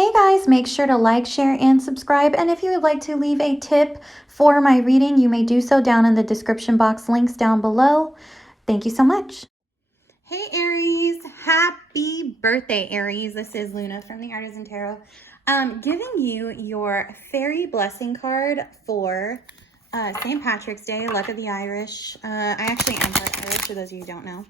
Hey guys, make sure to like, share, and subscribe. And if you would like to leave a tip for my reading, you may do so down in the description box, links down below. Thank you so much. Hey Aries, happy birthday Aries. This is Luna from the Artisan Tarot. Giving you your fairy blessing card for St. Patrick's Day, Luck of the Irish. I actually am part Irish, for those of you who don't know.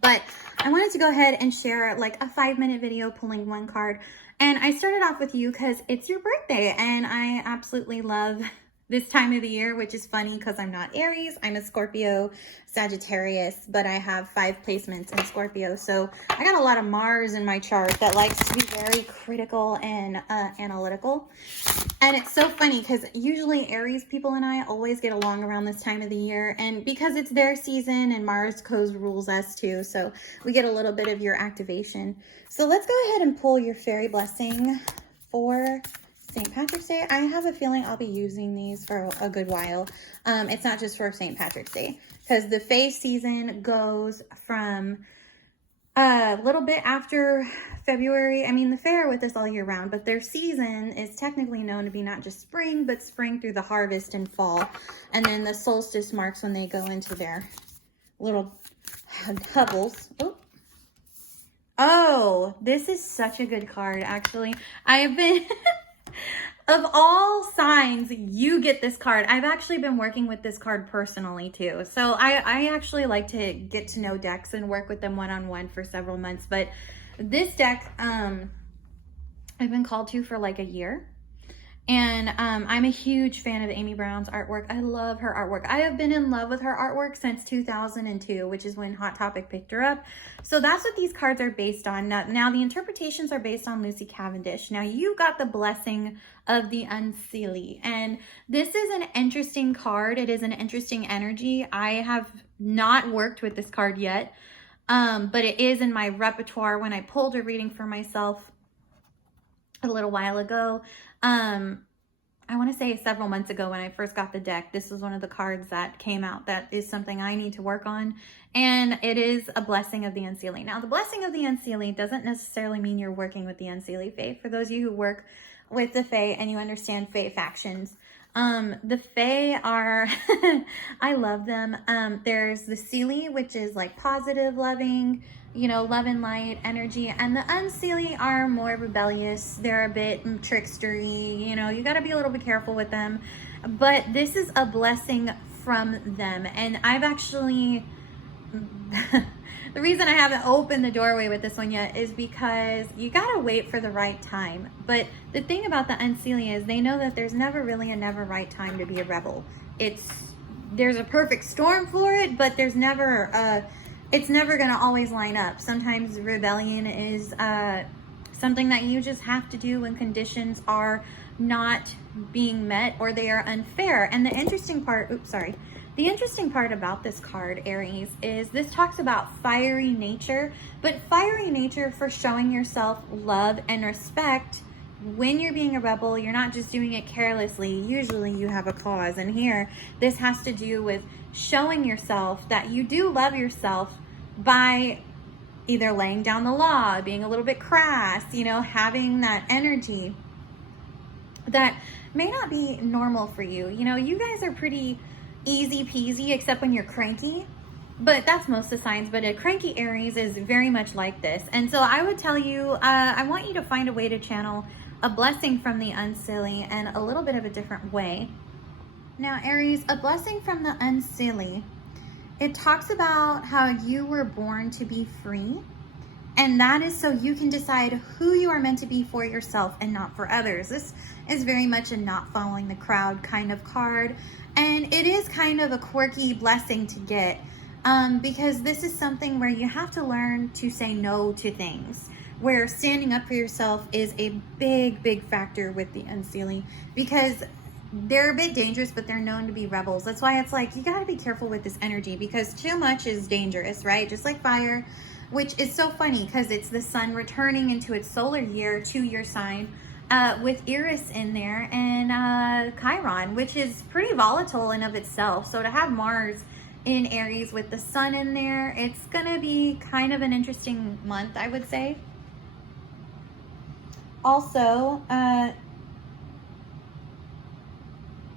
But I wanted to go ahead and share like a 5-minute video pulling one card. And I started off with you because it's your birthday and I absolutely love this time of the year, which is funny because I'm not Aries. I'm a Scorpio Sagittarius, but I have 5 placements in Scorpio. So I got a lot of Mars in my chart that likes to be very critical and analytical. And it's so funny because usually Aries people and I always get along around this time of the year. And because it's their season and Mars rules us too. So we get a little bit of your activation. So let's go ahead and pull your fairy blessing for St. Patrick's Day. I have a feeling I'll be using these for a good while. It's not just for St. Patrick's Day because the Fae season goes from a little bit after February. I mean, the Fae are with us all year round, but their season is technically known to be not just spring, but spring through the harvest and fall. And then the solstice marks when they go into their little hovels. Oh, this is such a good card, actually. I have been... Of all signs, you get this card. I've actually been working with this card personally too. So I actually like to get to know decks and work with them one-on-one for several months. But this deck, I've been called to for like a year. And I'm a huge fan of Amy Brown's artwork. I love her artwork. I have been in love with her artwork since 2002, which is when Hot Topic picked her up. So that's what these cards are based on. Now the interpretations are based on Lucy Cavendish. Now you got the blessing of the Unseelie. And this is an interesting card. It is an interesting energy. I have not worked with this card yet, but it is in my repertoire. When I pulled a reading for myself a little while ago, I want to say several months ago when I first got the deck, this was one of the cards that came out that is something I need to work on, and it is a blessing of the Unseelie. Now, the blessing of the Unseelie doesn't necessarily mean you're working with the Unseelie Fae. For those of you who work with the Fae and you understand Fae factions, the Fae are, I love them. There's the Seelie, which is like positive, loving, you know, love and light energy, and the Unseelie are more rebellious. They're a bit trickstery, you know, you got to be a little bit careful with them, but this is a blessing from them. And I've actually the reason I haven't opened the doorway with this one yet is because you got to wait for the right time. But the thing about the Unseelie is they know that there's never really a never right time to be a rebel. There's a perfect storm for it, but there's never it's never going to always line up. Sometimes rebellion is something that you just have to do when conditions are not being met or they are unfair. And the interesting part, the interesting part about this card, Aries, is this talks about fiery nature, but fiery nature for showing yourself love and respect. When you're being a rebel, you're not just doing it carelessly. Usually you have a cause. And here, this has to do with showing yourself that you do love yourself by either laying down the law, being a little bit crass, you know, having that energy that may not be normal for you. You know, you guys are pretty easy peasy, except when you're cranky. But that's most of the signs. But a cranky Aries is very much like this. And so I would tell you, I want you to find a way to channel a blessing from the Unseelie in a little bit of a different way. Now, Aries, a blessing from the Unseelie, it talks about how you were born to be free. And that is so you can decide who you are meant to be for yourself and not for others. This is very much a not following the crowd kind of card. And it is kind of a quirky blessing to get because this is something where you have to learn to say no to things, where standing up for yourself is a big, big factor with the Unseelie because they're a bit dangerous, but they're known to be rebels. That's why it's like, you got to be careful with this energy because too much is dangerous, right? Just like fire, which is so funny because it's the sun returning into its solar year to your sign with Aries in there and Chiron, which is pretty volatile in of itself. So to have Mars in Aries with the sun in there, it's going to be kind of an interesting month, I would say. Also,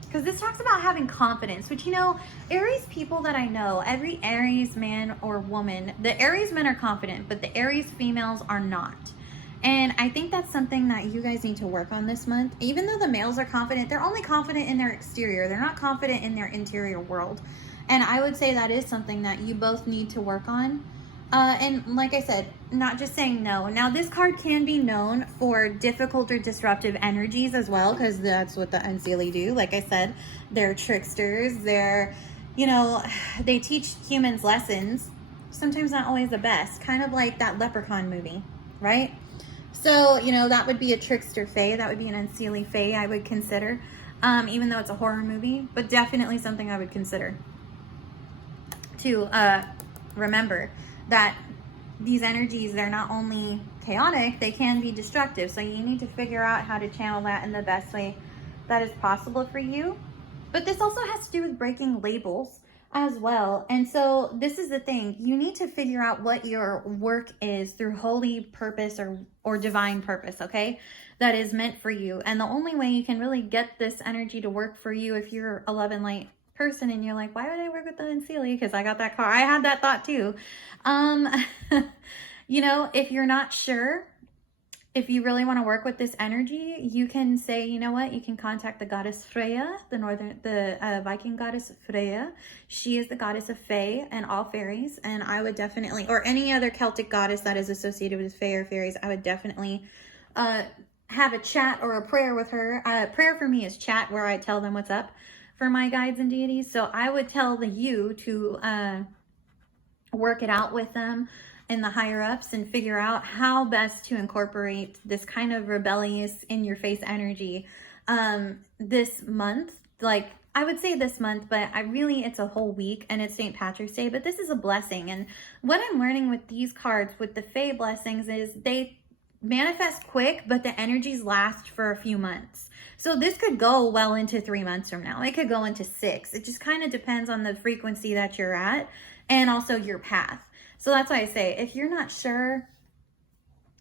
because this talks about having confidence, which, you know, Aries people that I know, every Aries man or woman, the Aries men are confident, but the Aries females are not. And I think that's something that you guys need to work on this month. Even though the males are confident, they're only confident in their exterior. They're not confident in their interior world. And I would say that is something that you both need to work on. And like I said, not just saying no. Now, this card can be known for difficult or disruptive energies as well, because that's what the unseelie do. Like I said, they're tricksters. They're, you know, they teach humans lessons. Sometimes not always the best. Kind of like that Leprechaun movie, right? So, you know, that would be a trickster fae. That would be an unseelie fae I would consider, even though it's a horror movie, but definitely something I would consider to remember that these energies, they're not only chaotic, they can be destructive. So you need to figure out how to channel that in the best way that is possible for you. But this also has to do with breaking labels as well. And so this is the thing. You need to figure out what your work is through holy purpose or divine purpose, okay? That is meant for you. And the only way you can really get this energy to work for you, if you're a love and light person and you're like, why would I work with the unseelie? Because I got that car. I had that thought too. You know, if you're not sure, if you really want to work with this energy, you can say, you know what, you can contact the goddess Freya, the Viking goddess Freya. She is the goddess of Fae and all fairies. And I would definitely, or any other Celtic goddess that is associated with Fae or fairies, I would definitely have a chat or a prayer with her. Prayer for me is chat, where I tell them what's up for my guides and deities. So I would tell you to work it out with them and the higher ups and figure out how best to incorporate this kind of rebellious in your face energy this month. Like, I would say this month, but it's a whole week and it's St. Patrick's Day, but this is a blessing. And what I'm learning with these cards, with the Fae blessings, is they manifest quick, but the energies last for a few months. So this could go well into 3 months from now. It could go into 6. It just kind of depends on the frequency that you're at and also your path. So that's why I say, if you're not sure,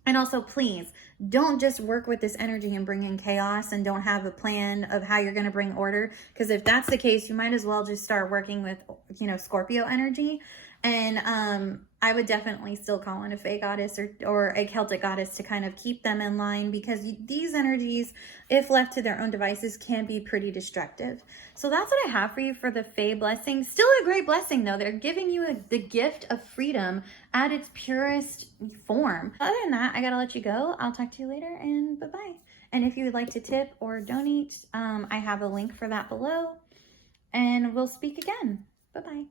and also please don't just work with this energy and bring in chaos and don't have a plan of how you're going to bring order. Because if that's the case, you might as well just start working with, you know, Scorpio energy. And I would definitely still call in a Fae goddess or a Celtic goddess to kind of keep them in line, because these energies, if left to their own devices, can be pretty destructive. So that's what I have for you for the Fae blessing. Still a great blessing, though. They're giving you the gift of freedom at its purest form. Other than that, I gotta let you go. I'll talk to you later, and bye-bye. And if you would like to tip or donate, I have a link for that below. And we'll speak again. Bye-bye.